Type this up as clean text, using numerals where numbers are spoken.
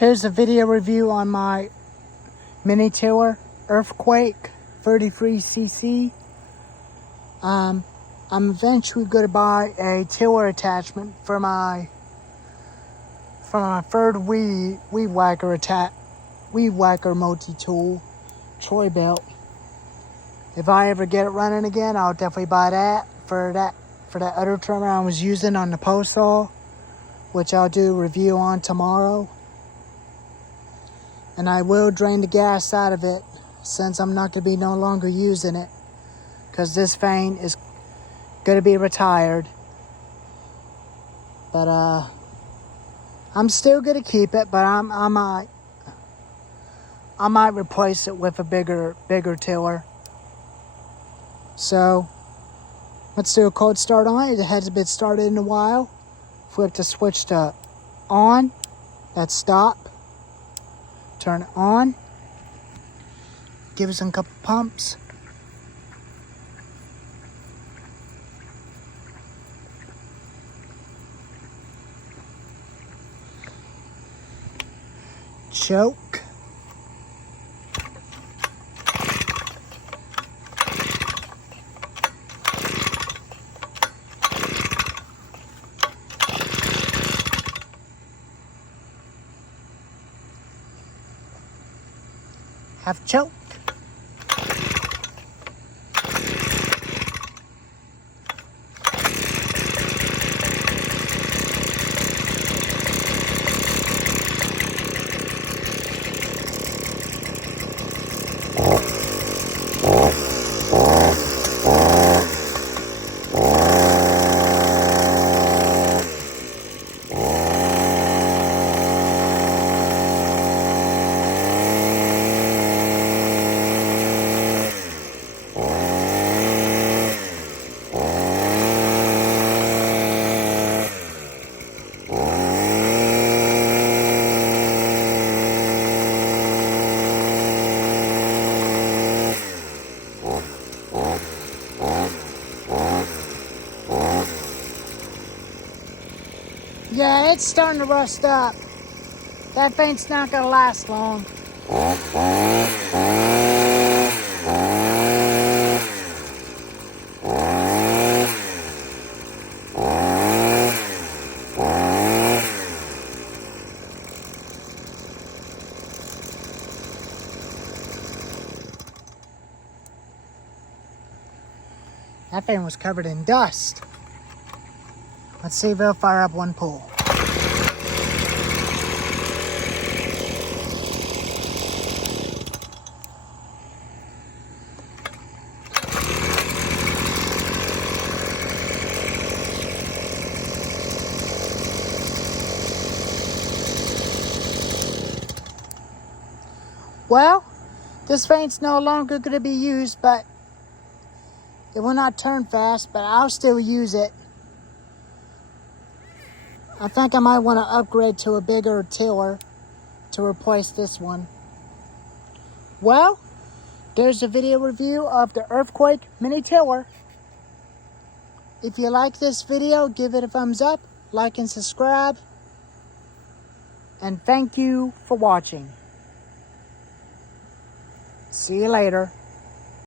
Here's a video review on my mini tiller Earthquake 33cc. I'm eventually going to buy a tiller attachment for my third weed whacker multi-tool Troy belt. If I ever get it running again, I'll definitely buy that for that other trimmer I was using on the post saw, which I'll do a review on tomorrow. And I will drain the gas out of it since I'm not going to be no longer using it, because this vane is going to be retired. But I'm still going to keep it, but I might replace it with a bigger tiller. So let's do a cold start on it. It hasn't been started in a while. Flip the switch to on. That's stop. Turn it on. Give us a couple pumps. Choke. Half choke. Yeah, it's starting to rust up. That vane's not gonna last long. That vane was covered in dust. Let's see if it'll fire up one pull. Well, this vane's no longer going to be used, but it will not turn fast, but I'll still use it. I think I might want to upgrade to a bigger tiller to replace this one. Well, there's a video review of the Earthquake mini tiller. If you like this video, give it a thumbs up, like and subscribe. And thank you for watching. See you later.